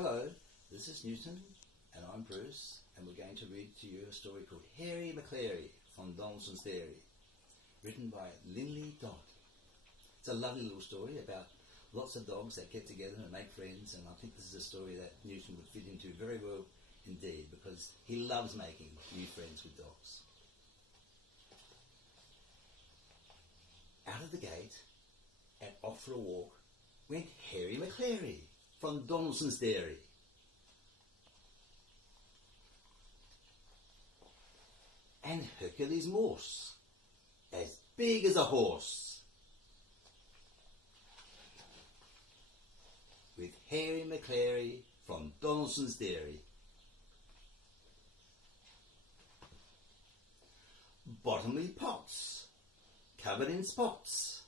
Hello, this is Newton, and I'm Bruce, and we're going to read to you a story called Hairy Maclary from Donaldson's Dairy, written by Linley Dodd. It's a lovely little story about lots of dogs that get together and make friends, and I think this is a story that Newton would fit into very well indeed, because he loves making new friends with dogs. Out of the gate, and off for a walk, went Hairy Maclary from Donaldson's Dairy. And Hercules Morse, as big as a horse. With Hairy Maclary from Donaldson's Dairy. Bottomly pots, covered in spots.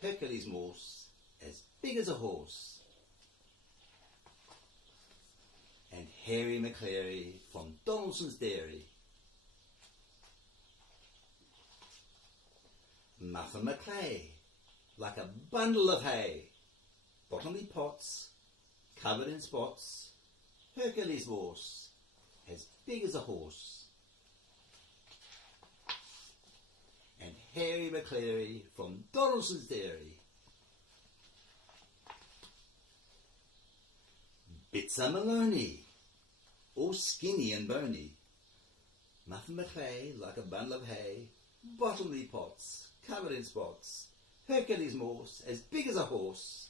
Hercules Morse, as big as a horse. And Hairy Maclary from Donaldson's Dairy. Muffin Maclay, like a bundle of hay. Bottomly pots, covered in spots. Hercules Morse, as big as a horse. And Hairy Maclary from Donaldson's Dairy. Bitzer Maloney, all skinny and bony. Muffin Maclay, like a bundle of hay. Bottomly pots, covered in spots. Hercules Morse, as big as a horse.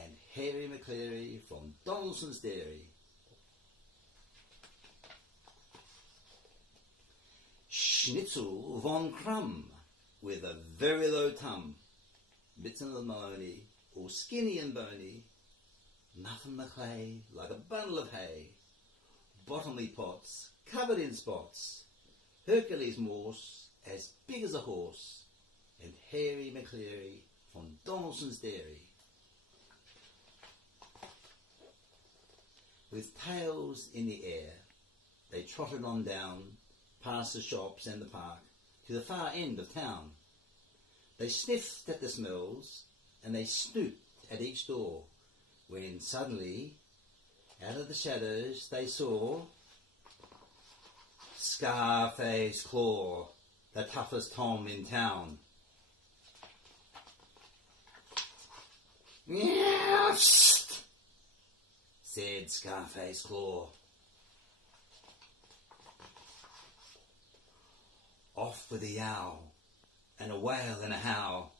And Hairy Maclary from Donaldson's Dairy. Schnitzel von Crumb, with a very low tum. Bitzer Maloney, all skinny and bony. Muffin Maclay, like a bundle of hay. Bottomly pots, covered in spots. Hercules Morse, as big as a horse. And Hairy Maclary from Donaldson's Dairy. With tails in the air, they trotted on down, past the shops and the park, to the far end of town. They sniffed at the smells, and they snooped at each door, when suddenly, out of the shadows, they saw Scarface Claw, the toughest Tom in town. "Meow!" said Scarface Claw. Off with a yowl, and a wail and a howl,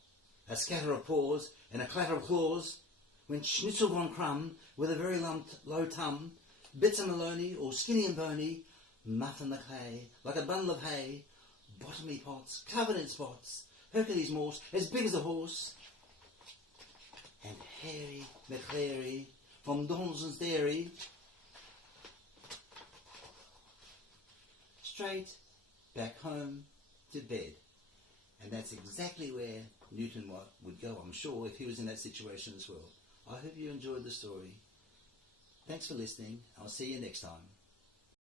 a scatter of paws and a clatter of claws, when Schnitzel von Crumb, with a very low tum, Bitzer Maloney, all skinny and bony, Muffin Maclay, like a bundle of hay, bottomly pots, covered in spots, Hercules Morse, as big as a horse, and Hairy Maclary from Donaldson's Dairy, straight back home to bed. And that's exactly where Newton would go, I'm sure, if he was in that situation as well. I hope you enjoyed the story. Thanks for listening. I'll see you next time.